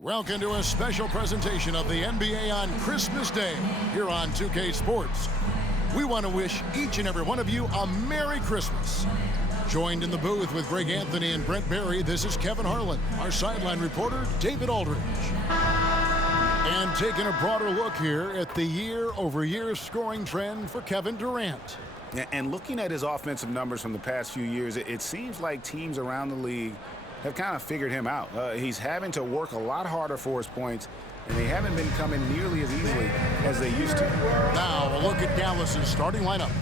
Welcome to a special presentation of the NBA on Christmas Day here on 2K Sports. We want to wish each and every one of you a Merry Christmas. Joined in the booth with Greg Anthony and Brent Barry, this is Kevin Harlan, our sideline reporter, David Aldridge. And taking a broader look here at the year-over-year scoring trend for Kevin Durant. And looking at his offensive numbers from the past few years, it seems like teams around the league have kind of figured him out. He's having to work a lot harder for his points, and they haven't been coming nearly as easily as they used to. Now a look at Dallas's starting lineup.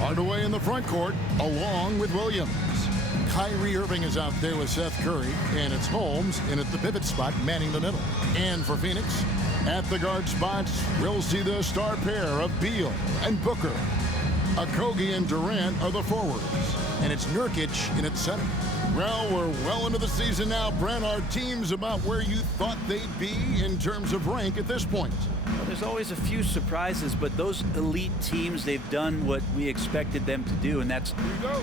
Hardaway in the front court, along with Williams. Kyrie Irving is out there with Seth Curry, and it's Holmes in at the pivot spot, manning the middle. And for Phoenix, at the guard spots, we'll see the star pair of Beal and Booker. Okogie and Durant are the forwards, and it's Nurkic in at center. Well, we're well into the season now, Brent. Our team's about where you thought they'd be in terms of rank at this point. Well, there's always a few surprises, but those elite teams, they've done what we expected them to do, and that's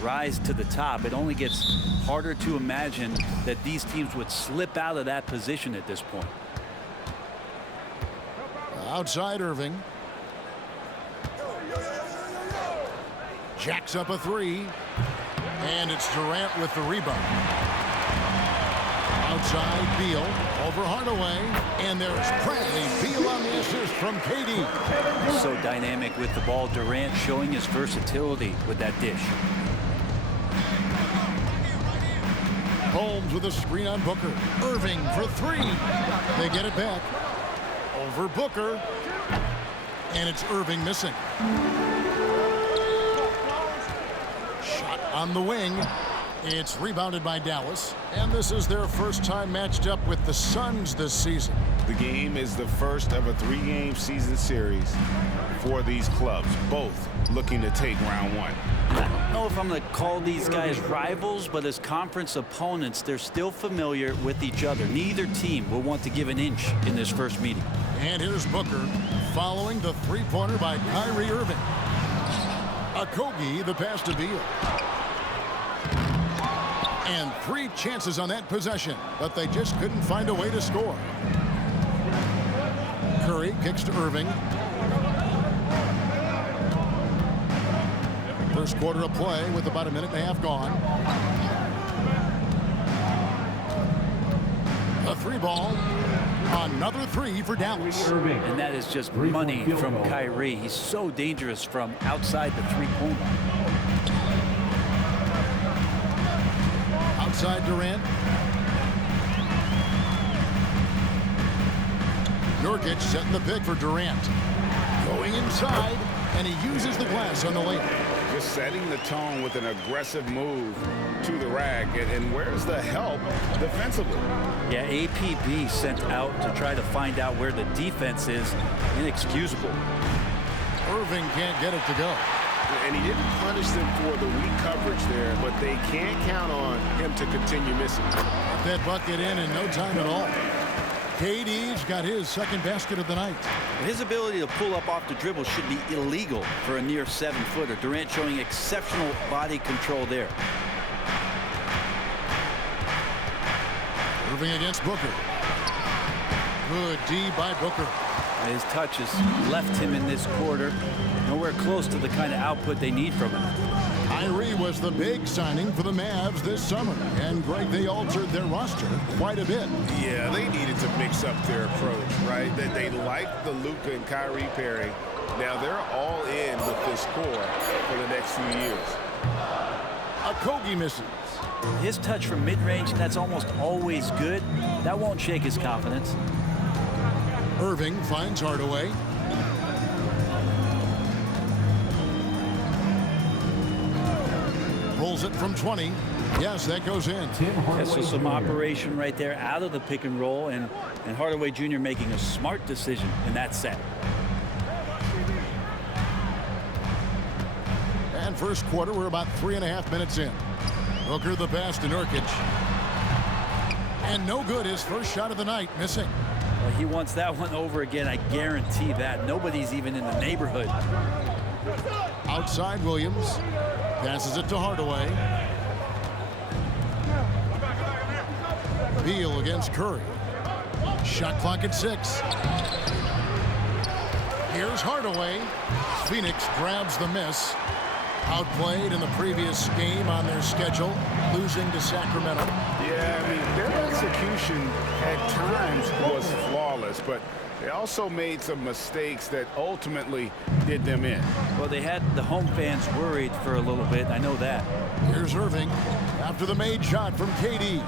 rise to the top. It only gets harder to imagine that these teams would slip out of that position at this point. Outside Irving. Jacks up a three. And it's Durant with the rebound. Outside Beal over Hardaway. And there's Bradley Beal on the assist from KD. So dynamic with the ball. Durant showing his versatility with that dish. Holmes with a screen on Booker. Irving for three. They get it back. Over Booker. And it's Irving missing. On the wing, it's rebounded by Dallas, and this is their first time matched up with the Suns this season. The game is the first of a three-game season series for these clubs, both looking to take round one. I don't know if I'm going to call these guys rivals, but as conference opponents, they're still familiar with each other. Neither team will want to give an inch in this first meeting. And here's Booker following the three-pointer by Kyrie Irving. Okogie the pass to Beal. And three chances on that possession, but they just couldn't find a way to score. Curry kicks to Irving. First quarter of play with about a minute and a half gone. A three ball. Another three for Dallas. And that is just money from Kyrie. He's so dangerous from outside the three-point line. Outside Durant. Nurkic setting the pick for Durant. Going inside, and he uses the glass on the layup. Just setting the tone with an aggressive move to the rack. And where's the help defensively? Yeah, APB sent out to try to find out where the defense is. Inexcusable. Irving can't get it to go. And he didn't punish them for the weak coverage there, but they can't count on him to continue missing. Got that bucket in no time at all. KD's got his second basket of the night. His ability to pull up off the dribble should be illegal for a near 7-footer. Durant showing exceptional body control there. Irving against Booker. Good D by Booker. His touches left him in this quarter. Nowhere close to the kind of output they need from him. Kyrie was the big signing for the Mavs this summer. And, Greg, they altered their roster quite a bit. Yeah, they needed to mix up their approach, right? They liked the Luka and Kyrie pairing. Now they're all in with this core for the next few years. Okogie misses. His touch from mid-range, that's almost always good. That won't shake his confidence. Irving finds Hardaway. Rolls it from 20. Yes, that goes in. So some operation right there out of the pick and roll, and Hardaway Jr. making a smart decision in that set. first quarter. We're about 3.5 minutes in. Booker the pass to Nurkic. And no good. His first shot of the night, missing. Well, he wants that one over again. I guarantee that. Nobody's even in the neighborhood. Outside Williams. Passes it to Hardaway. Beal against Curry. Shot clock at 6. Here's Hardaway. Phoenix grabs the miss. Outplayed in the previous game on their schedule, losing to Sacramento. Yeah, I mean, their execution at times was flawless, but they also made some mistakes that ultimately did them in. Well, they had the home fans worried for a little bit. I know that. Here's Irving after the made shot from KD.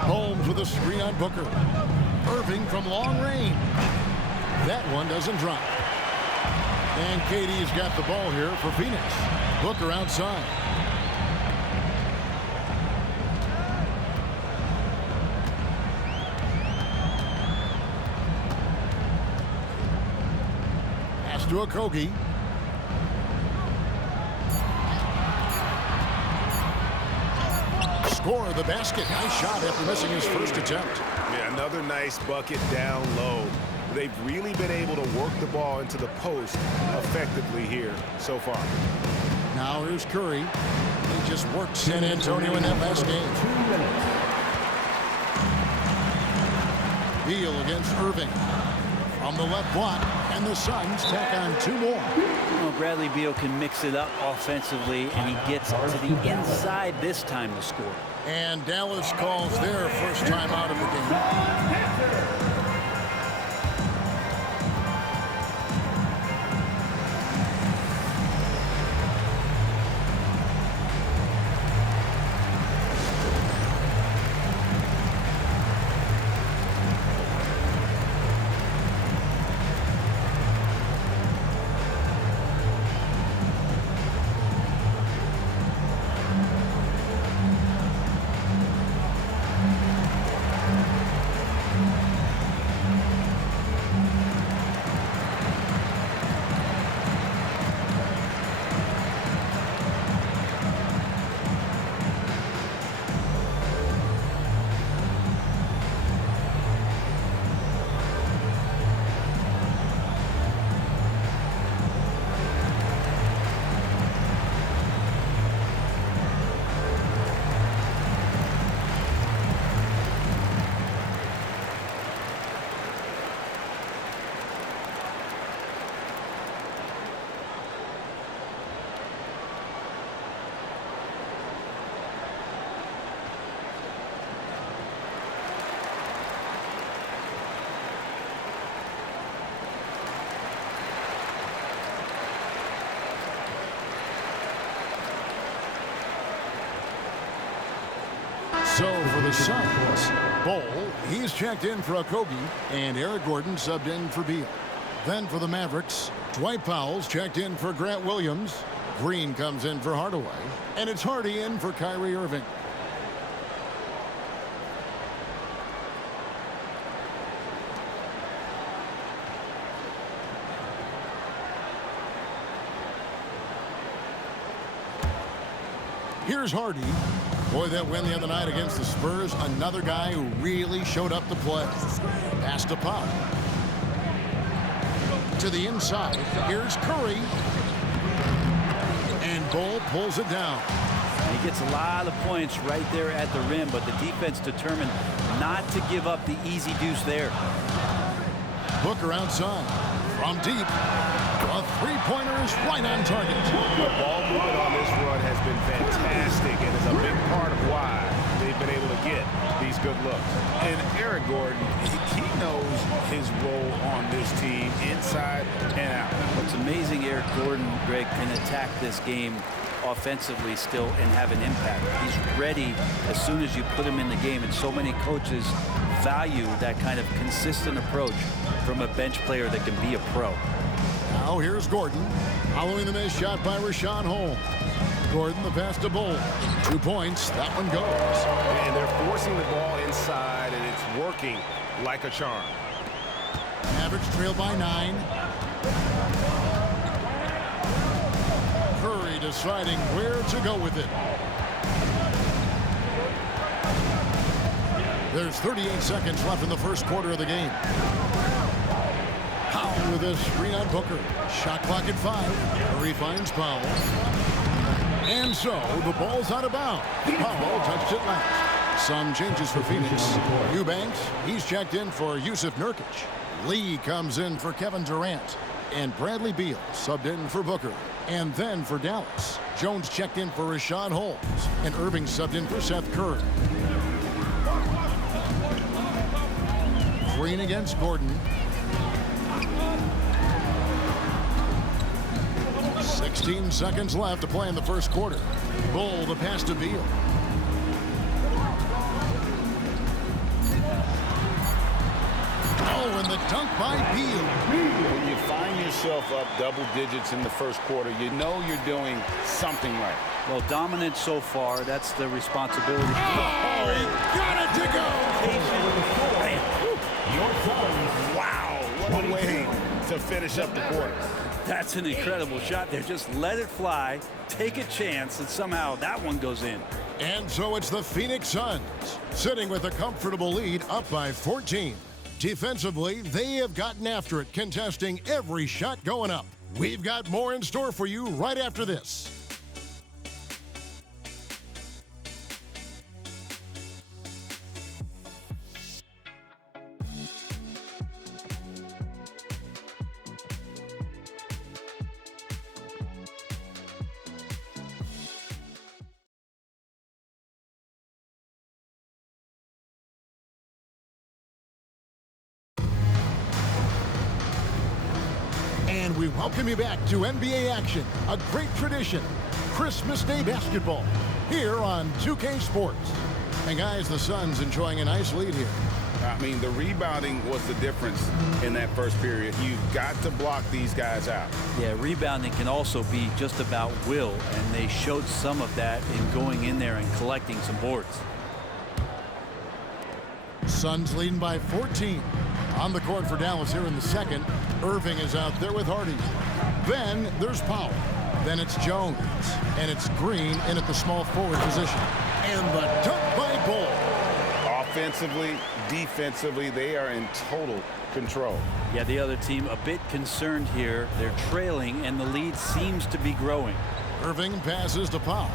Holmes with a screen on Booker. Irving from long range. That one doesn't drop. And KD's got the ball here for Phoenix. Booker outside. Pass to Okogie. Score the basket. Nice shot after missing his first attempt. Yeah, another nice bucket down low. They've really been able to work the ball into the post effectively here so far. Now here's Curry. He just worked San Antonio in that last game. 2 minutes. Beal against Irving. From the left block, and the Suns tack on 2 more. Well, Bradley Beal can mix it up offensively, and he gets to the inside this time to score. And Dallas calls their first time out of the game. So for the Suns, Bol, he's checked in for Okogie, and Eric Gordon subbed in for Beal. Then for the Mavericks, Dwight Powell's checked in for Grant Williams. Green comes in for Hardaway, and it's Hardy in for Kyrie Irving. Here's Hardy. Boy, that win the other night against the Spurs, another guy who really showed up to play. Pass to Pop. To the inside. Here's Curry. And Bol pulls it down. He gets a lot of points right there at the rim, but the defense determined not to give up the easy deuce there. Booker outside. From deep. A three-pointer is right on target. The ball movement on this run has been fantastic and is a big part of why they've been able to get these good looks. And Eric Gordon, he knows his role on this team inside and out. What's amazing, Eric Gordon, Greg, can attack this game offensively still and have an impact. He's ready as soon as you put him in the game, and so many coaches value that kind of consistent approach from a bench player that can be a pro. Now here's Gordon. Following the missed shot by Richaun Holmes. Gordon the pass to Bol. 2 points. That one goes. And they're forcing the ball inside, and it's working like a charm. Mavericks trail by 9. deciding where to go with it. There's 38 seconds left in the first quarter of the game. Powell with a screen on Booker. Shot clock at 5. Curry finds Powell. And so the ball's out of bounds. Powell touched it last. Some changes for Phoenix. Eubanks, he's checked in for Yusuf Nurkic. Lee comes in for Kevin Durant. And Bradley Beal subbed in for Booker. And then for Dallas, Jones checked in for Rashawn Holmes. And Irving subbed in for Seth Curry. Green against Gordon. 16 seconds left to play in the first quarter. Bull the pass to Beal. Oh, and the dunk by Beal. When you find yourself up double digits in the first quarter, you know you're doing something right. Well, dominant so far. That's the responsibility. Oh, he got it to go. Wow, what a way to finish up the quarter. That's an incredible shot there. Just let it fly, take a chance, and somehow that one goes in. And so it's the Phoenix Suns, sitting with a comfortable lead up by 14. Defensively, they have gotten after it, contesting every shot going up. We've got more in store for you right after this. And we welcome you back to NBA action, a great tradition, Christmas Day basketball, here on 2K Sports. And guys, the Suns enjoying a nice lead here. I mean, the rebounding was the difference in that first period. You've got to block these guys out. Yeah, rebounding can also be just about will, and they showed some of that in going in there and collecting some boards. Suns leading by 14. On the court for Dallas here in the second. Irving is out there with Hardy. Then there's Powell. Then it's Jones. And it's Green in at the small forward position. And the dunk by Bull. Offensively, defensively, they are in total control. Yeah, the other team a bit concerned here. They're trailing, and the lead seems to be growing. Irving passes to Powell.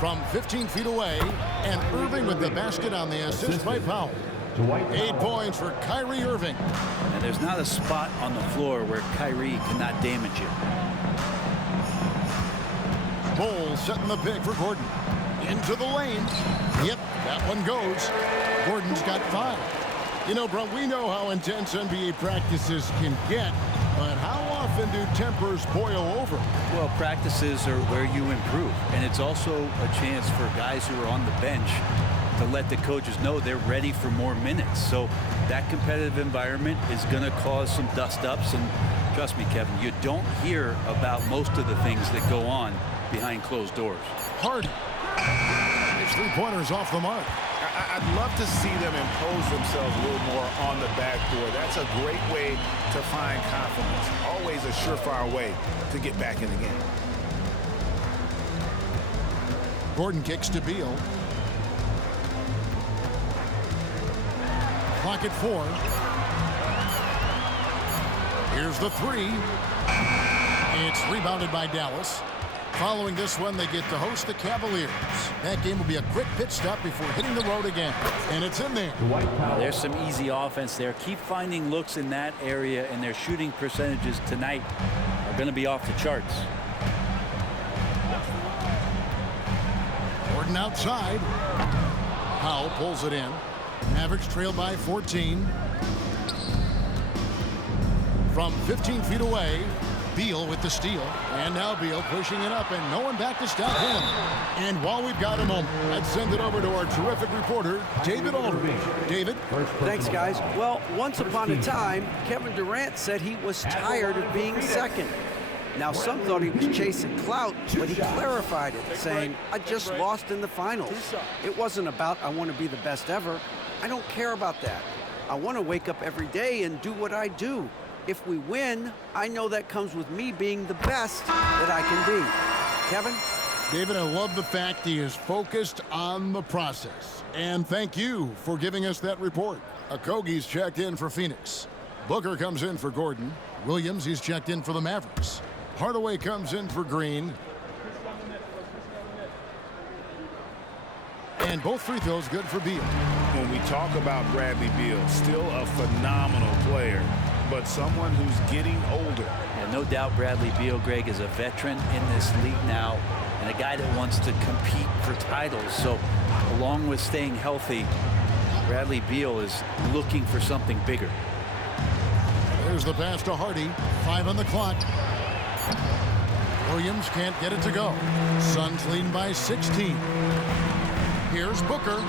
From 15 feet away, and Irving with the basket on the assist by Powell. 8 points for Kyrie Irving. And there's not a spot on the floor where Kyrie cannot damage you. Bull setting the pick for Gordon. Into the lane. Yep, that one goes. Gordon's got 5. You know, bro, we know how intense NBA practices can get, but how often do tempers boil over? Well, practices are where you improve, and it's also a chance for guys who are on the bench to let the coaches know they're ready for more minutes. So that competitive environment is going to cause some dust-ups, and trust me, Kevin, you don't hear about most of the things that go on behind closed doors. Hardy. His 3-pointers off the mark. I'd love to see them impose themselves a little more on the backdoor. That's a great way to find confidence. Always a surefire way to get back in the game. Gordon kicks to Beal. Clock at 4. Here's the 3. It's rebounded by Dallas. Following this one, they get to host the Cavaliers. That game will be a quick pit stop before hitting the road again. And it's in there. There's some easy offense there. Keep finding looks in that area, and their shooting percentages tonight are going to be off the charts. Gordon outside. Powell pulls it in. Mavericks trail by 14. From 15 feet away, Beal with the steal. And now Beal pushing it up, and no one back to stop him. And while we've got a moment, let's send it over to our terrific reporter, David Aldridge. David? Thanks, guys. Well, once upon a time, Kevin Durant said he was tired of being second. Now, some thought he was chasing clout, but he clarified it, saying, I just lost in the finals. It wasn't about I want to be the best ever. I don't care about that. I want to wake up every day and do what I do. If we win, I know that comes with me being the best that I can be. Kevin? David, I love the fact he is focused on the process. And thank you for giving us that report. Okogie's checked in for Phoenix. Booker comes in for Gordon. Williams, he's checked in for the Mavericks. Hardaway comes in for Green. And both free throws good for Beal. When we talk about Bradley Beal, still a phenomenal player, but someone who's getting older. And no doubt Bradley Beal, Greg, is a veteran in this league now and a guy that wants to compete for titles. So along with staying healthy, Bradley Beal is looking for something bigger. There's the pass to Hardy. 5 on the clock. Williams can't get it to go. Suns lead by 16. Here's Booker.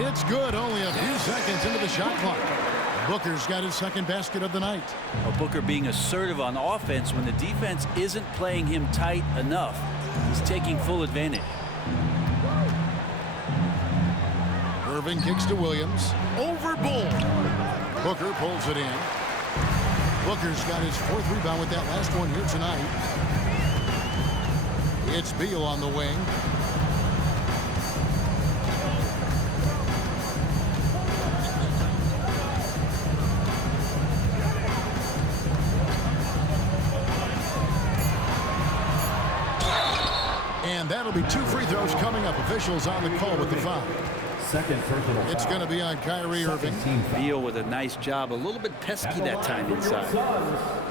It's good, only a few seconds into the shot clock. Booker's got his second basket of the night. Well, Booker being assertive on offense when the defense isn't playing him tight enough. He's taking full advantage. Irving kicks to Williams. Over Bull. Booker pulls it in. Booker's got his 4th rebound with that last one here tonight. It's Beal on the wing. And that'll be 2 free throws coming up. Officials on the call with the foul. Second personal It's going to be on Kyrie Irving. Beal with a nice job, a little bit pesky that time inside.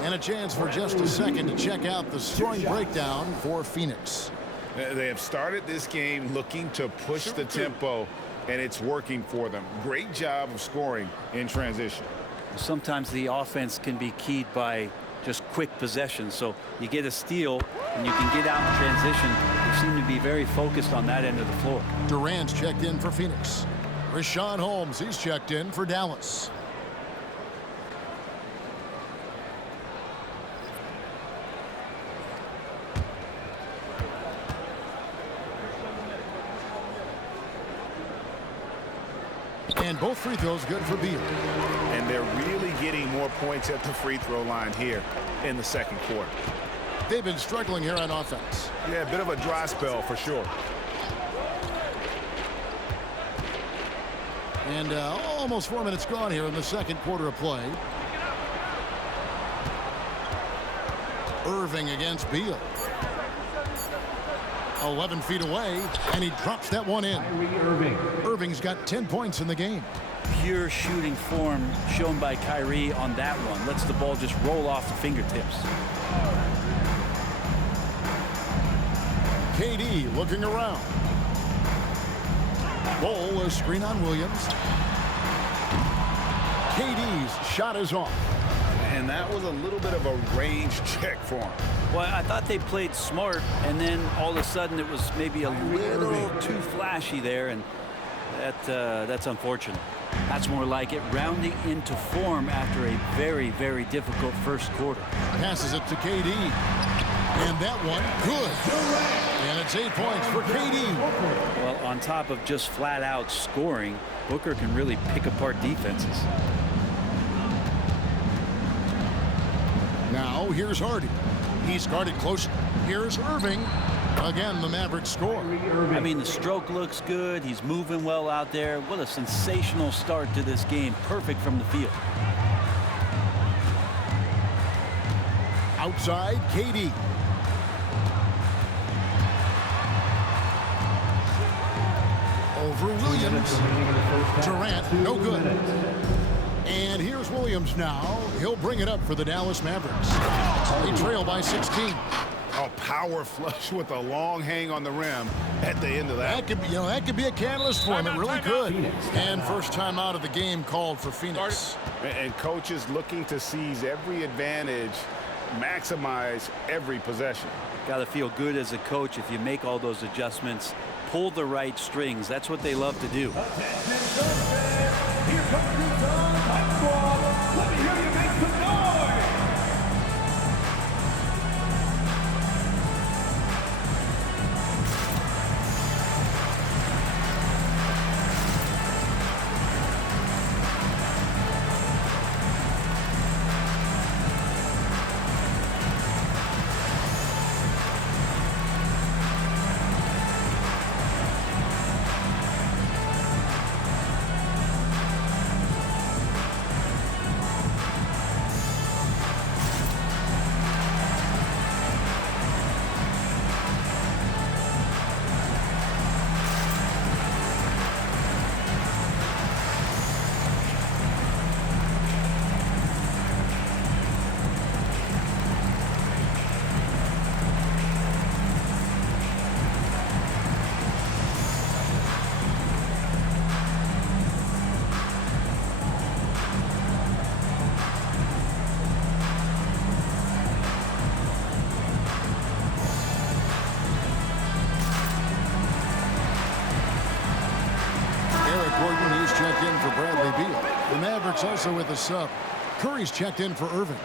And a chance for just a second to check out the scoring breakdown for Phoenix. They have started this game looking to push the tempo, and it's working for them. Great job of scoring in transition. Sometimes the offense can be keyed by just quick possession. So you get a steal and you can get out in transition. They seem to be very focused on that end of the floor. Durant's checked in for Phoenix. Richaun Holmes, he's checked in for Dallas. And both free throws good for Beal. And they're really getting more points at the free throw line here in the second quarter. They've been struggling here on offense. Yeah, a bit of a dry spell for sure. And almost 4 minutes gone here in the second quarter of play. Irving against Beal. 11 feet away, and he drops that one in. Irving's got 10 points in the game. Pure shooting form shown by Kyrie on that one. Lets the ball just roll off the fingertips. KD looking around. Ball, a screen on Williams. KD's shot is off. And that was a little bit of a range check for him. Well, I thought they played smart, and then all of a sudden it was maybe a little too flashy there, and that's unfortunate. That's more like it, rounding into form after a very, very difficult first quarter. Passes it to KD. And that one, good. And it's 8 points for KD. Well, on top of just flat-out scoring, Booker can really pick apart defenses. Now, here's Hardy. He's guarded close. Here's Irving. Again, the Mavericks score. I mean, the stroke looks good. He's moving well out there. What a sensational start to this game. Perfect from the field. Outside, KD. Over Williams. Durant, no good. And here's Williams now. He'll bring it up for the Dallas Mavericks. They trail by 16. A power flush with a long hang on the rim at the end of that. That could be a catalyst for him. It really could. And first time out of the game called for Phoenix. And coaches looking to seize every advantage, maximize every possession. Got to feel good as a coach if you make all those adjustments, pull the right strings. That's what they love to do. Here comes your time squad. Let me hear you make some noise. for Bradley Beal. The Mavericks also with a sub. Curry's checked in for Irving.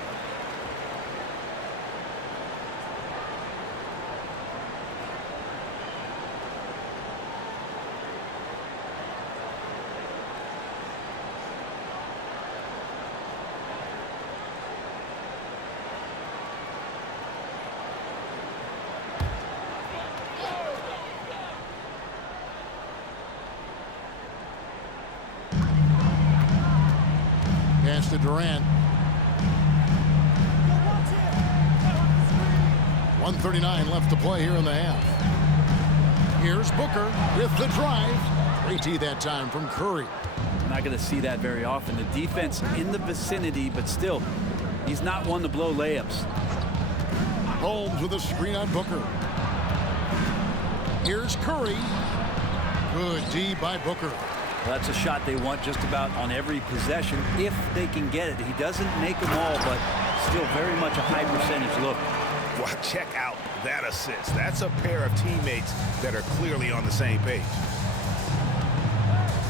Pass to Durant. 1:39 left to play here in the half. Here's Booker with the drive. Great D that time from Curry. Not going to see that very often. The defense in the vicinity, but still, he's not one to blow layups. Holmes with a screen on Booker. Here's Curry. Good D by Booker. Well, that's a shot they want just about on every possession if they can get it. He doesn't make them all, but still very much a high percentage look. Well, check out that assist. That's a pair of teammates that are clearly on the same page.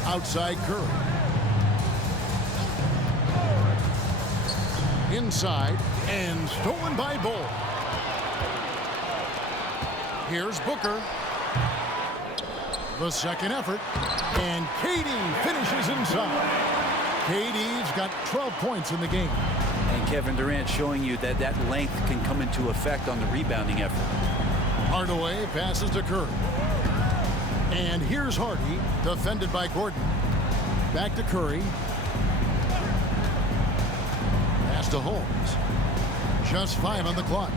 Outside Curry. Inside and stolen by Bull. Here's Booker. The second effort. And KD finishes inside. KD's got 12 points in the game. And Kevin Durant showing you that that length can come into effect on the rebounding effort. Hardaway passes to Curry. And here's Hardy, defended by Gordon. Back to Curry. Pass to Holmes. Just 5 on the clock.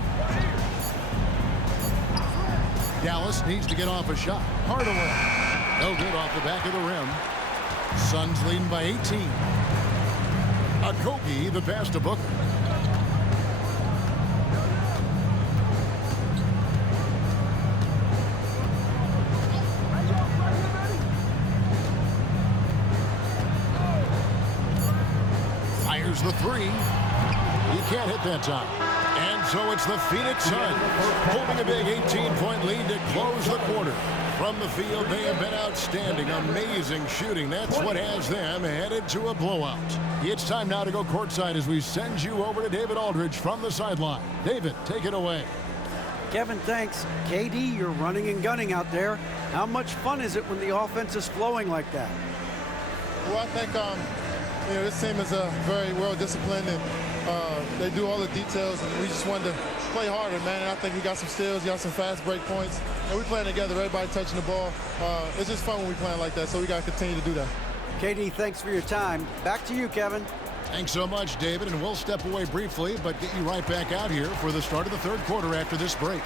Dallas needs to get off a shot. Hardaway. No good off the back of the rim. Suns leading by 18. Okogie, the pass to Booker. Fires the three. He can't hit that time. And so it's the Phoenix Suns holding a big 18-point lead to close the quarter. From the field, they have been outstanding. Amazing shooting. That's what has them headed to a blowout. It's time now to go courtside as we send you over to David Aldridge from the sideline. David, take it away. Kevin, thanks. KD, you're running and gunning out there. How much fun is it when the offense is flowing like that? Well, I think this team is very well disciplined, and they do all the details, and we just wanted to play harder, man. And I think we got some steals, got some fast break points, and we playing together, everybody touching the ball. It's just fun when we playing like that, so we got to continue to do that. KD, thanks for your time. Back to you, Kevin. Thanks so much, David, and we'll step away briefly, but get you right back out here for the start of the third quarter after this break.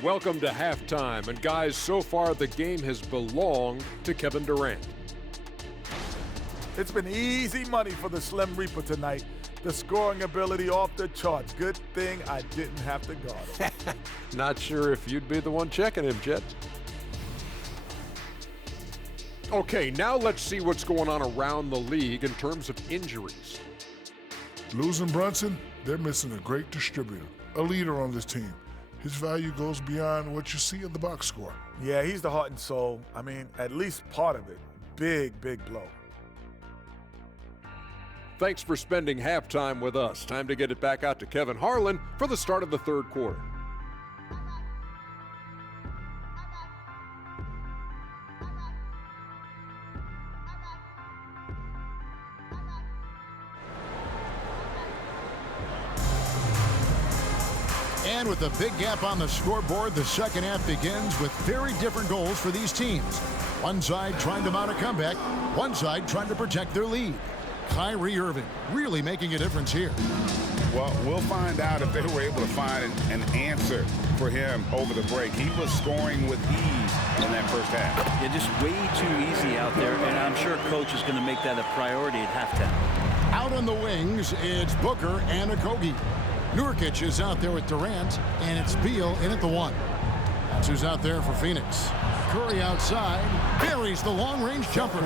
Welcome to halftime, and guys, so far the game has belonged to Kevin Durant. It's been easy money for the Slim Reaper tonight. The scoring ability off the charts. Good thing I didn't have to guard him. Not sure if you'd be the one checking him, Jet. Okay, now let's see what's going on around the league in terms of injuries. Losing Brunson, they're missing a great distributor, a leader on this team. His value goes beyond what you see in the box score. Yeah, he's the heart and soul. I mean, at least part of it. Big, big blow. Thanks for spending halftime with us. Time to get it back out to Kevin Harlan for the start of the third quarter. And with a big gap on the scoreboard, the second half begins with very different goals for these teams. One side trying to mount a comeback, one side trying to protect their lead. Kyrie Irving really making a difference here. Well, we'll find out if they were able to find an answer for him over the break. He was scoring with ease in that first half. Yeah, just way too easy out there, and I'm sure coach is going to make that a priority at halftime. Out on the wings, it's Booker and Okogie. Nurkic is out there with Durant, and it's Beal in at the one. That's who's out there for Phoenix. Curry outside. Buries the long-range jumper.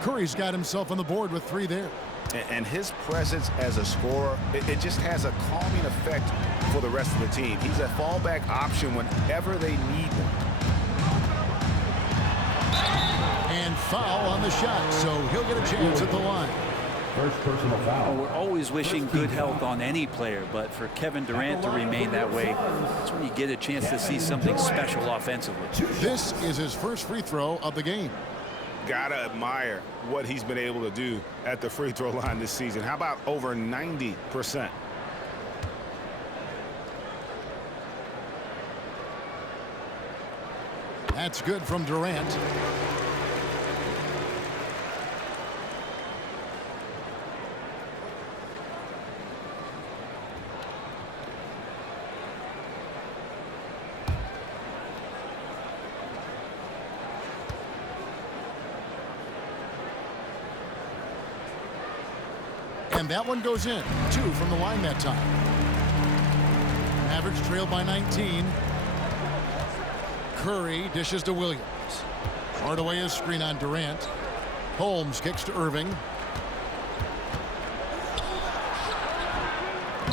Curry's got himself on the board with 3 there. And his presence as a scorer, it just has a calming effect for the rest of the team. He's a fallback option whenever they need him. And foul on the shot, so he'll get a chance at the line. First personal foul. Well, we're always wishing good health on any player, but for Kevin Durant to remain that way, that's when you get a chance to see something special offensively. This is his first free throw of the game. Gotta admire what he's been able to do at the free throw line this season. How about over 90%? That's good from Durant. And that one goes in. 2 from the line that time. Mavericks trail by 19. Curry dishes to Williams. Hardaway is screen on Durant. Holmes kicks to Irving.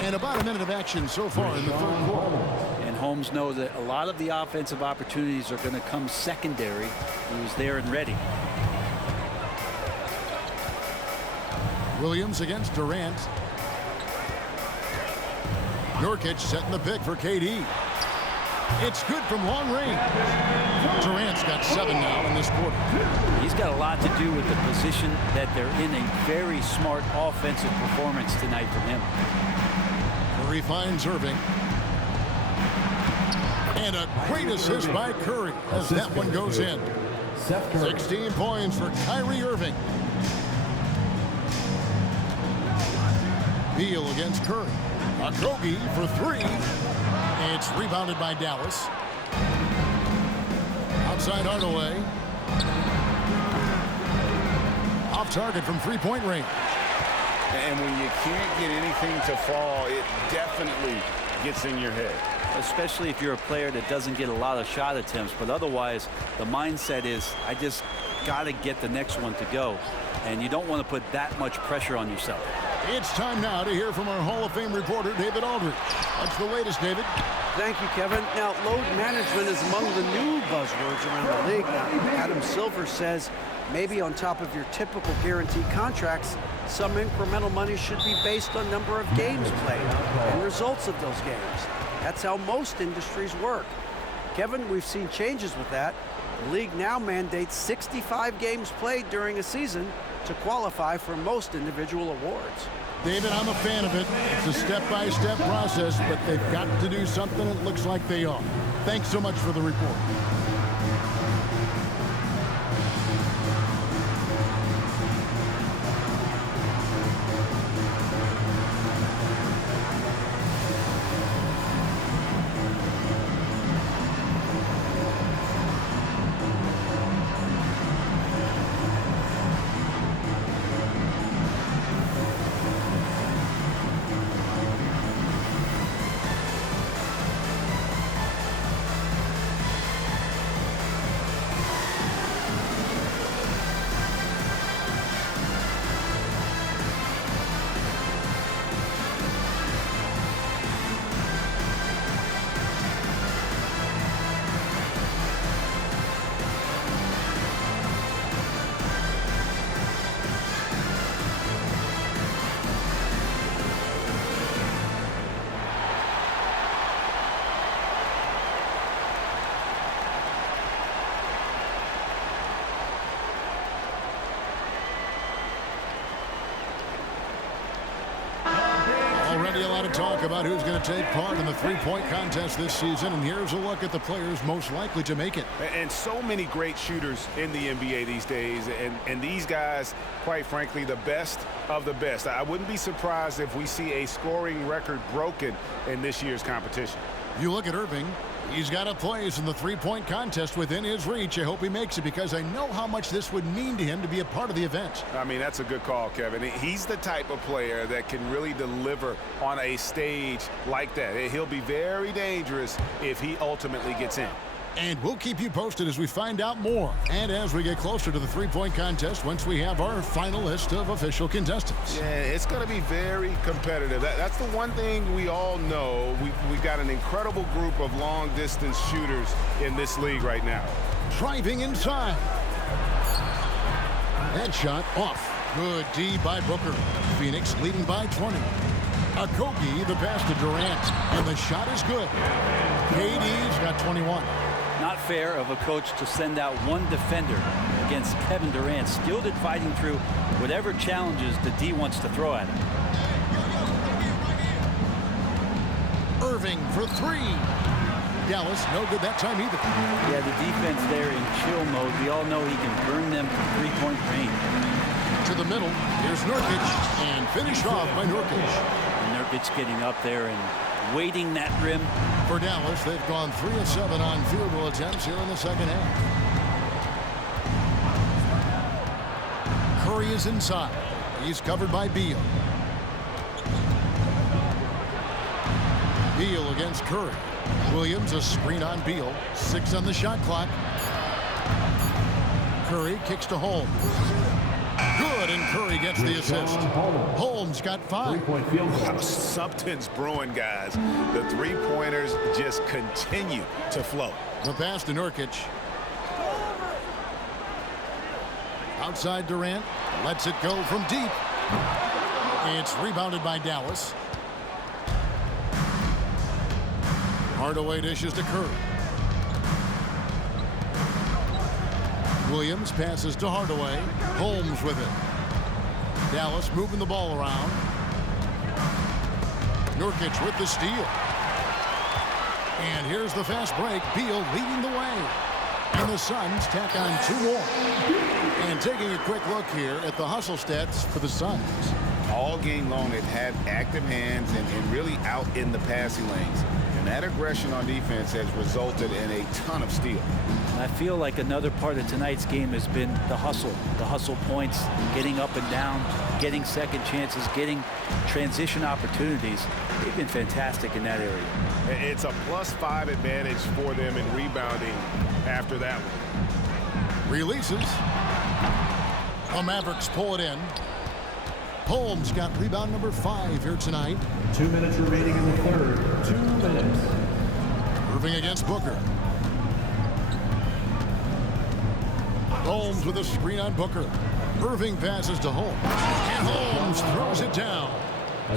And about a minute of action so far in the third quarter. And Holmes knows that a lot of the offensive opportunities are going to come secondary. He was there and ready. Williams against Durant. Nurkic setting the pick for KD. It's good from long range. Durant's got 7 now in this quarter. He's got a lot to do with the position that they're in. A very smart offensive performance tonight from him. Curry finds Irving. And a great assist by Curry as that one goes in. 16 points for Kyrie Irving. Beal against Curry. Okogie for 3. It's rebounded by Dallas. Outside Hardaway. Off target from 3-point range. And when you can't get anything to fall, it definitely gets in your head. Especially if you're a player that doesn't get a lot of shot attempts. But otherwise, the mindset is, I just got to get the next one to go. And you don't want to put that much pressure on yourself. It's time now to hear from our Hall of Fame reporter, David Aldridge. What's the latest, David? Thank you, Kevin. Now, load management is among the new buzzwords around the league. Now, Adam Silver says maybe on top of your typical guaranteed contracts, some incremental money should be based on number of games played and results of those games. That's how most industries work. Kevin, we've seen changes with that. The league now mandates 65 games played during a season to qualify for most individual awards. David, I'm a fan of it. It's a step-by-step process, but they've got to do something. It looks like they are. Thanks so much for the report. Already a lot of talk about who's going to take part in the three-point contest this season, and here's a look at the players most likely to make it. And so many great shooters in the NBA these days, and these guys, quite frankly, the best of the best. I wouldn't be surprised if we see a scoring record broken in this year's competition. You look at Irving. He's got a place in the three-point contest within his reach. I hope he makes it because I know how much this would mean to him to be a part of the event. I mean, that's a good call, Kevin. He's the type of player that can really deliver on a stage like that. He'll be very dangerous if he ultimately gets in. And we'll keep you posted as we find out more and as we get closer to the three-point contest once we have our final list of official contestants. Yeah, it's going to be very competitive. That's the one thing we all know. We've got an incredible group of long-distance shooters in this league right now. Driving inside. That shot off. Good D by Booker. Phoenix leading by 20. Okogie, the pass to Durant, and the shot is good. KD's got 21. Not fair of a coach to send out one defender against Kevin Durant, skilled at fighting through whatever challenges the D wants to throw at him. Irving for three. Dallas, no good that time either. Yeah, the defense there in chill mode. We all know he can burn them from three-point range. To the middle, here's Nurkic, and finished off by Nurkic. And Nurkic getting up there and waiting that rim. For Dallas, they've gone 3 of 7 on field goal attempts here in the second half. Curry is inside. He's covered by Beal. Beal against Curry. Williams a screen on Beal. 6 on the shot clock. Curry kicks to Holmes. Good, and Curry gets the assist. Holmes got 5. Wow, something's brewing, guys. The three-pointers just continue to flow. The pass to Nurkic. Outside Durant. Lets it go from deep. It's rebounded by Dallas. Hardaway dishes to Curry. Williams passes to Hardaway. Holmes with it. Dallas moving the ball around. Nurkic with the steal. And here's the fast break. Beal leading the way. And the Suns tack on 2 more. And taking a quick look here at the hustle stats for the Suns. All game long, they've had active hands and really out in the passing lanes. And that aggression on defense has resulted in a ton of steals. I feel like another part of tonight's game has been the hustle points, getting up and down, getting second chances, getting transition opportunities. They've been fantastic in that area. It's a +5 advantage for them in rebounding after that one. Releases. The Mavericks pull it in. Holmes got rebound number 5 here tonight. 2 minutes remaining in the third. 2 minutes. Irving against Booker. Holmes with a screen on Booker. Irving passes to Holmes. And Holmes throws it down.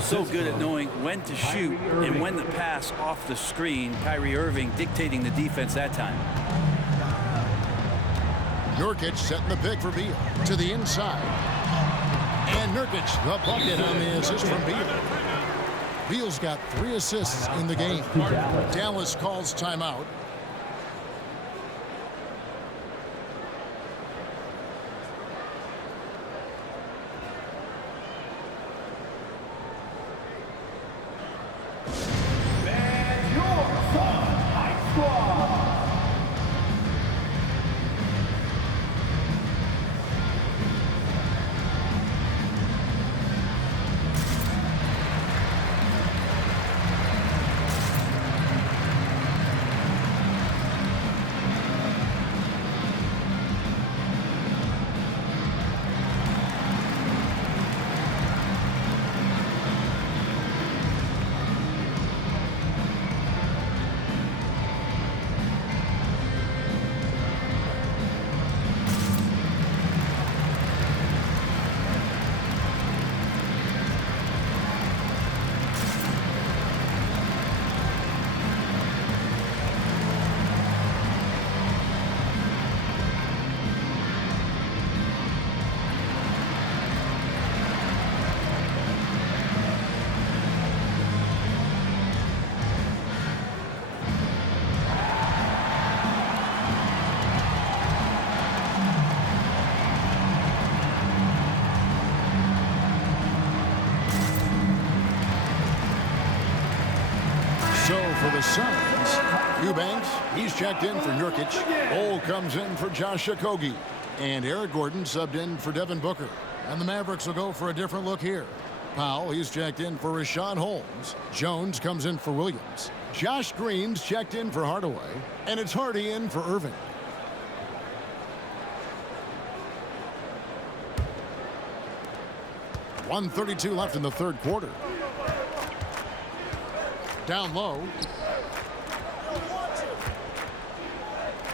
So good at knowing when to shoot and when to pass off the screen. Kyrie Irving dictating the defense that time. Nurkic setting the pick for Beal. To the inside. And Nurkic, the bucket on the assist from Beal. Beal's got 3 assists in the game. Dallas calls timeout. So for the Suns, Eubanks, he's checked in for Nurkic. Bol comes in for Josh Okogie. And Eric Gordon subbed in for Devin Booker. And the Mavericks will go for a different look here. Powell, he's checked in for Richaun Holmes. Jones comes in for Williams. Josh Green's checked in for Hardaway. And it's Hardy in for Irving. .132 left in the third quarter. Down low.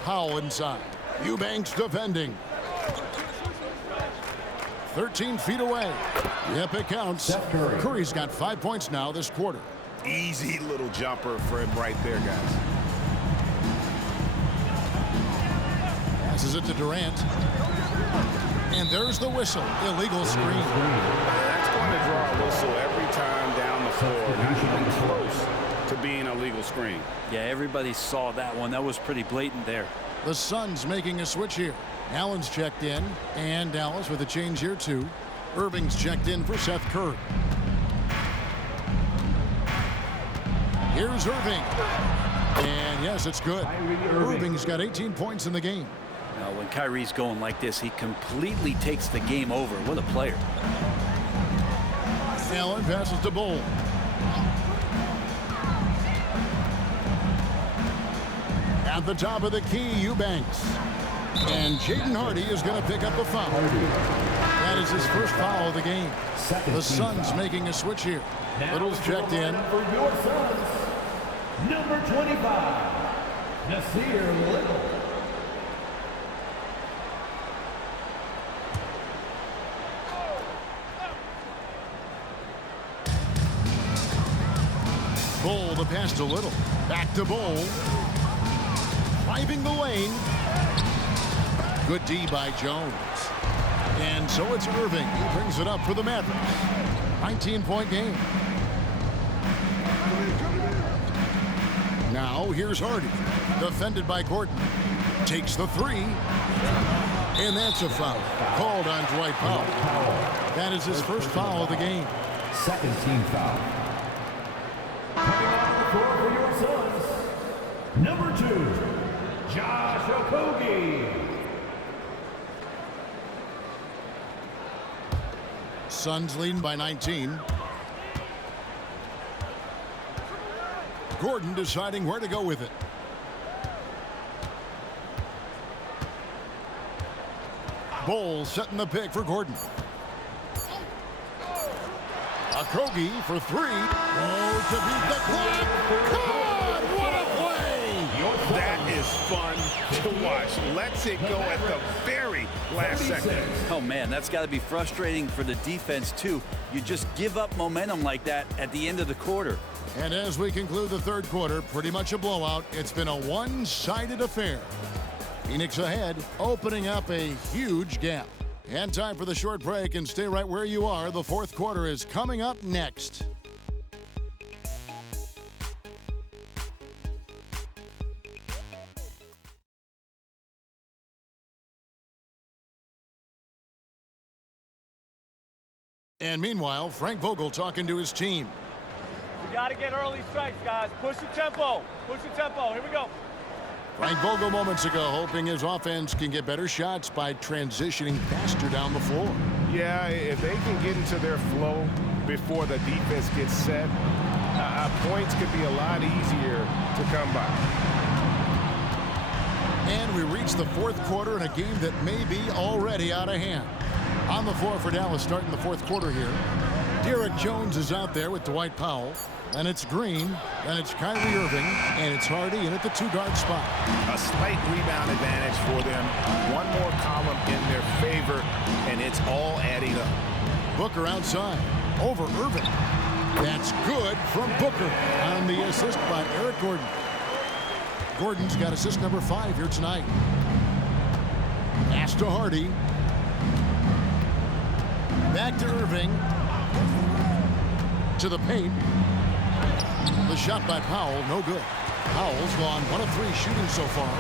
Powell inside. Eubanks defending. 13 feet away. Yep, it counts. Curry's got 5 points now this quarter. Easy little jumper for him right there, guys. Passes it to Durant. And there's the whistle. Illegal screen. That's going to draw a whistle every time down the floor. Not even close to being a legal screen. Yeah, everybody saw that one. That was pretty blatant there. The Suns making a switch here. Allen's checked in, and Dallas with a change here too. Irving's checked in for Seth Curry. Here's Irving. And yes, it's good. Irving's got 18 points in the game. Now, when Kyrie's going like this, he completely takes the game over. What a player. Allen passes to Bol. At the top of the key, Eubanks. And Jaden Hardy is going to pick up a foul. That is his first foul of the game. The Suns making a switch here. Little's checked in. For your Suns, number 25, Nasir Little. Bol, the pass to Little. Back to Bol. Driving the lane. Good D by Jones. And so it's Irving. He brings it up for the Mavericks. 19-point game. Now here's Hardy. Defended by Gordon. Takes the three. And that's a foul. Called on Dwight Powell. That is his first foul of the game. Second team foul. Coming on the floor for your Suns, number 2, Josh Okogie. Suns leading by 19. Gordon deciding where to go with it. Bol setting the pick for Gordon. Okogie for three. Oh, to beat the clock. God, what a play! That is fun to watch. Lets it go at the very last second. Oh, man, that's got to be frustrating for the defense, too. You just give up momentum like that at the end of the quarter. And as we conclude the third quarter, pretty much a blowout. It's been a one-sided affair. Phoenix ahead, opening up a huge gap. And time for the short break, and stay right where you are. The fourth quarter is coming up next. And meanwhile, Frank Vogel talking to his team. We got to get early strikes, guys. Push the tempo. Push the tempo. Here we go. Frank Vogel moments ago hoping his offense can get better shots by transitioning faster down the floor. Yeah, if they can get into their flow before the defense gets set, points could be a lot easier to come by. And we reach the fourth quarter in a game that may be already out of hand. On the floor for Dallas starting the fourth quarter here. Derek Jones is out there with Dwight Powell. And it's Green, and it's Kyrie Irving, and it's Hardy in at the two-guard spot. A slight rebound advantage for them. One more column in their favor, and it's all adding up. Booker outside, over Irving. That's good from Booker on the assist by Eric Gordon. Gordon's got assist number 5 here tonight. Pass to Hardy. Back to Irving. To the paint. The shot by Powell, no good. Powell's gone 1 of 3 shooting so far.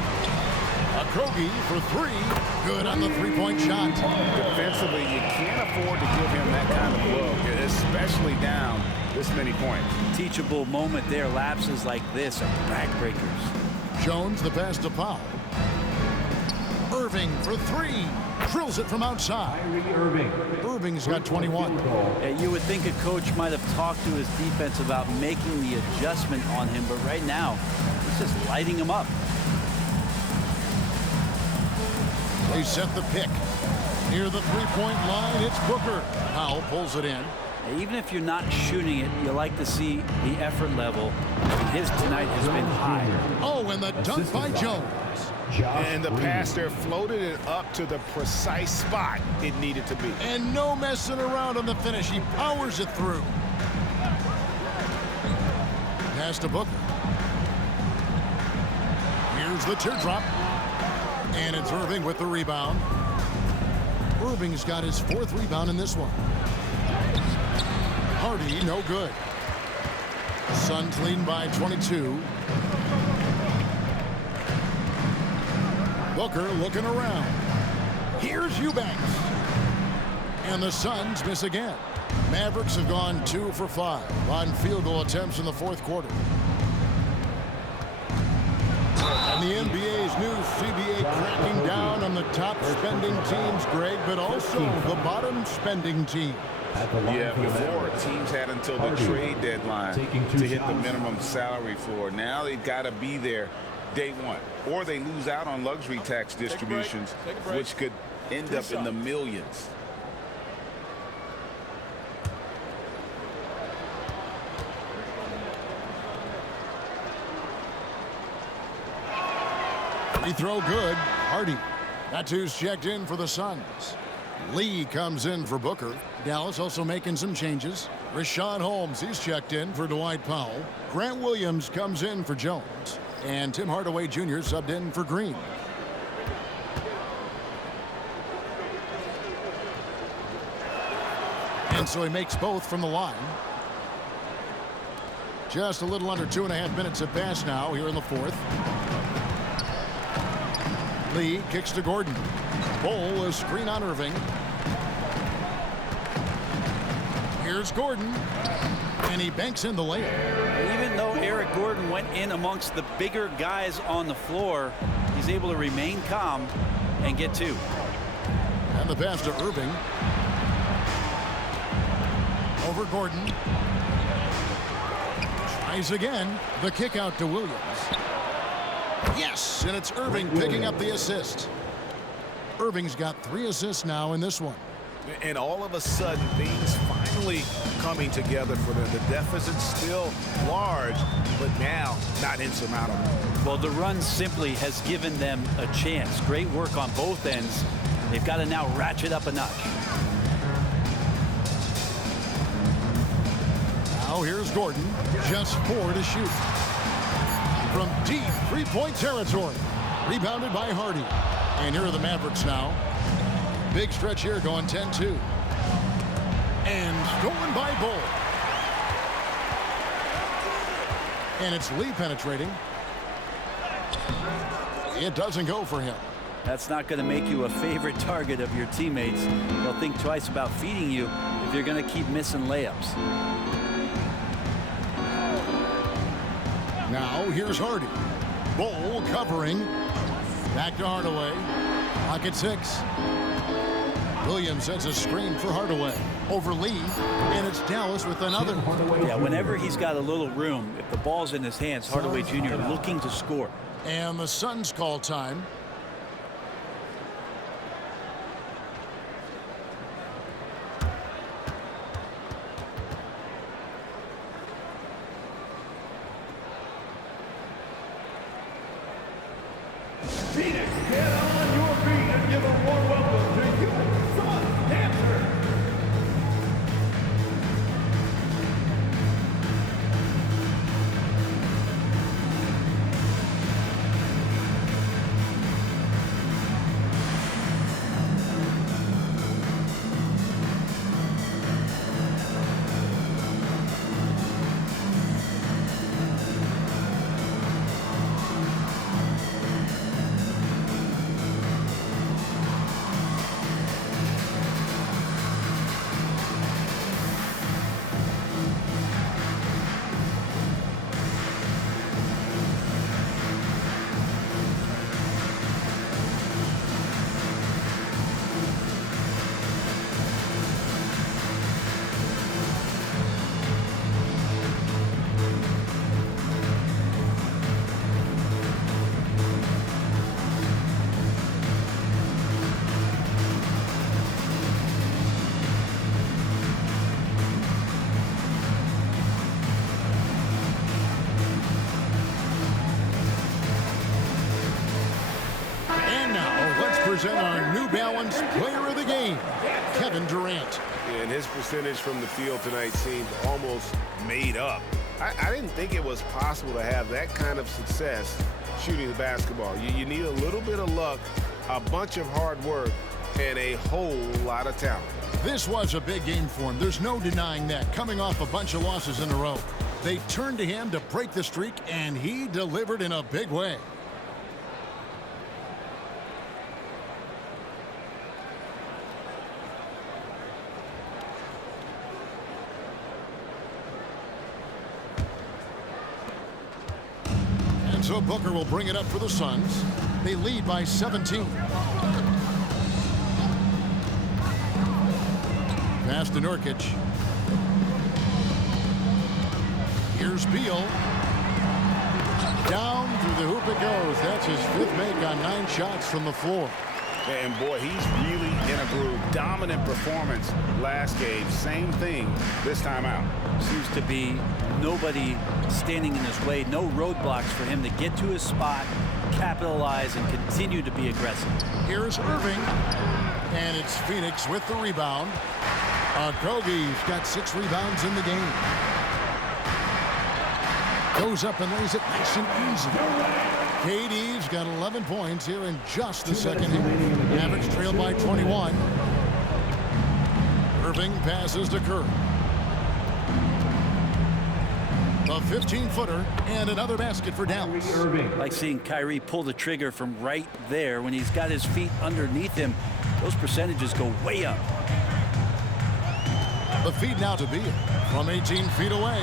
Okogie for 3. Good on the three-point shot. Defensively, you can't afford to give him that kind of look, especially down this many points. Teachable moment there. Lapses like this are backbreakers. Jones, the pass to Powell. Irving for three. Drills it from outside. Irving's got 21. Yeah, you would think a coach might have talked to his defense about making the adjustment on him, but right now, he's just lighting him up. They set the pick. Near the three-point line, it's Booker. Powell pulls it in. Even if you're not shooting it, you like to see the effort level. His tonight has been high. Oh, and the dunk by Jones. And the pass there floated it up to the precise spot it needed to be. And no messing around on the finish. He powers it through. Pass to Booker. Here's the teardrop. And it's Irving with the rebound. Irving's got his fourth rebound in this one. Hardy, no good. Suns leading by 22. Booker looking around. Here's Eubanks. And the Suns miss again. Mavericks have gone 2 for 5 on field goal attempts in the fourth quarter. And the NBA's new CBA cracking down on the top spending teams, Greg, but also the bottom spending teams. Yeah, before teams had until the trade deadline to hit the minimum salary floor. Now they've got to be there day one, or they lose out on luxury tax distributions, which could end up in the millions. Free throw good. Hardy. That's who's checked in for the Suns. Lee comes in for Booker. Dallas also making some changes. Richaun Holmes, he's checked in for Dwight Powell. Grant Williams comes in for Jones. And Tim Hardaway Jr. subbed in for Green. And so he makes both from the line. Just a little under 2.5 minutes have passed now here in the fourth. Lee kicks to Gordon. Bol, a screen on Irving. Here's Gordon. And he banks in the layup. Even though Eric Gordon went in amongst the bigger guys on the floor, he's able to remain calm and get two. And the pass to Irving. Over Gordon. Tries again. The kick out to Williams. Yes, and it's Irving picking up the assist. Irving's got 3 assists now in this one. And all of a sudden, things finally coming together for them. The deficit's still large, but now not insurmountable. Well, the run simply has given them a chance. Great work on both ends. They've got to now ratchet up a notch. Now here's Gordon. Just 4 to shoot. From deep three-point territory. Rebounded by Hardy. And here are the Mavericks now. Big stretch here going 10-2. And stolen by Bol. And it's Lee penetrating. It doesn't go for him. That's not going to make you a favorite target of your teammates. They'll think twice about feeding you if you're going to keep missing layups. Now here's Hardy. Bol covering. Back to Hardaway. Pocket 6. Williams sets a screen for Hardaway. Over Lee. And it's Dallas with another. Yeah, whenever he's got a little room, if the ball's in his hands, Hardaway Jr. looking to score. And the Suns call time. Phoenix, get on your feet and give a warm welcome to your Suns dancer. present our New Balance Player of the Game, Kevin Durant. And his percentage from the field tonight seemed almost made up. I didn't think it was possible to have that kind of success shooting the basketball. You need a little bit of luck, a bunch of hard work, and a whole lot of talent. This was a big game for him. There's no denying that. Coming off a bunch of losses in a row, they turned to him to break the streak, and he delivered in a big way. And so Booker will bring it up for the Suns. They lead by 17. Pass to Nurkic. Here's Beal. Down through the hoop it goes. That's his 5th make on 9 shots from the floor. And boy, he's really in a groove. Dominant performance last game. Same thing this time out. Seems to be nobody standing in his way. No roadblocks for him to get to his spot, capitalize, and continue to be aggressive. Here's Irving. And it's Phoenix with the rebound. Okogie's got 6 rebounds in the game. Goes up and lays it nice and easy. KD's got 11 points here in just the second half. Mavericks trailed by 21. Irving passes to Kerr. A 15-footer and another basket for Dallas. Like seeing Kyrie pull the trigger from right there when he's got his feet underneath him. Those percentages go way up. The feed now to Beal from 18 feet away.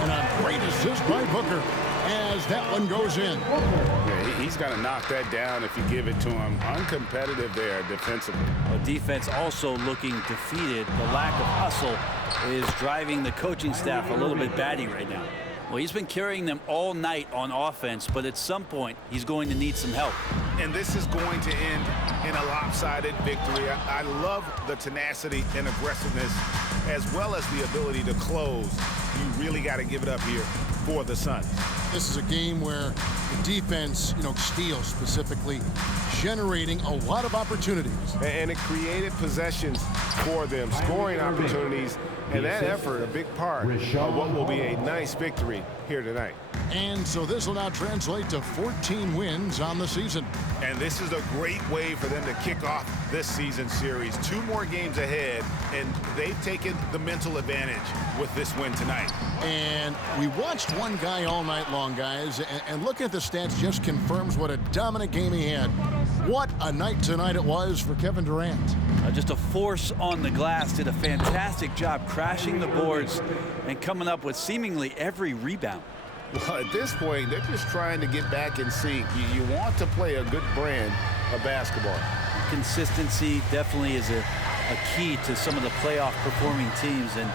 And a great assist by Booker as that one goes in. Yeah, he's got to knock that down if you give it to him. Uncompetitive there defensively. The defense also looking defeated. The lack of hustle is driving the coaching staff a little bit batty right now. Well, he's been carrying them all night on offense, but at some point, he's going to need some help. And this is going to end in a lopsided victory. I love the tenacity and aggressiveness, as well as the ability to close. You really got to give it up here for the Suns. This is a game where the defense, steals specifically, generating a lot of opportunities. And it created possessions for them, scoring opportunities, and that effort a big part of what will be a nice victory here tonight. And so this will now translate to 14 wins on the season. And this is a great way for them to kick off this season series. 2 more games ahead, and they've taken the mental advantage with this win tonight. And we watched one guy all night long, guys, and looking at the stats just confirms what a dominant game he had. What a night tonight it was for Kevin Durant. Just a force on the glass. Did a fantastic job crashing the boards and coming up with seemingly every rebound. Well, at this point, they're just trying to get back in sync. You want to play a good brand of basketball. Consistency definitely is a key to some of the playoff performing teams, and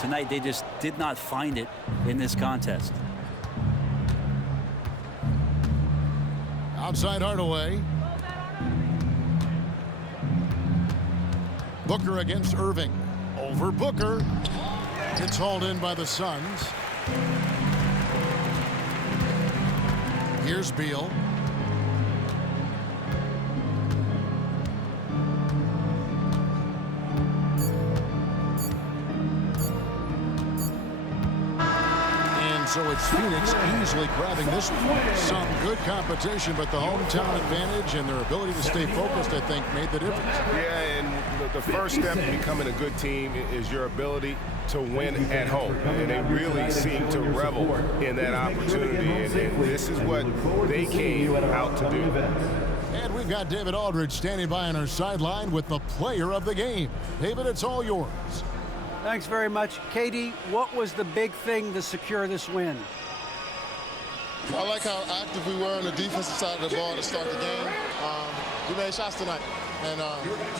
tonight they just did not find it in this contest. Outside Hardaway. Booker against Irving. Over Booker. It's hauled in by the Suns. Here's Beal. And so it's Phoenix easily grabbing this one. Some good competition, but the hometown advantage and their ability to stay focused, I think, made the difference. Yeah, and the first step to becoming a good team is your ability to win at home. And they really seem to revel in that opportunity. And this is what they came out to do. And we've got David Aldridge standing by on our sideline with the player of the game. David, it's all yours. Thanks very much. KD, what was the big thing to secure this win? I like how active we were on the defensive side of the ball to start the game. We made shots tonight, and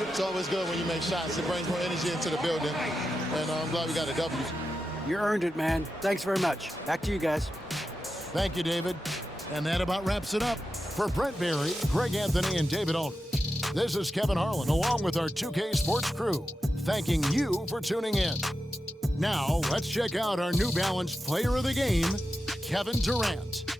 it's always good when you make shots. It brings more energy into the building, and I'm glad we got a W. You earned it, man. Thanks very much. Back to you guys. Thank you, David. And that about wraps it up. For Brent Barry, Greg Anthony, and David Aldridge, this is Kevin Harlan, along with our 2K Sports crew, thanking you for tuning in. Now, let's check out our New Balance Player of the Game, Kevin Durant.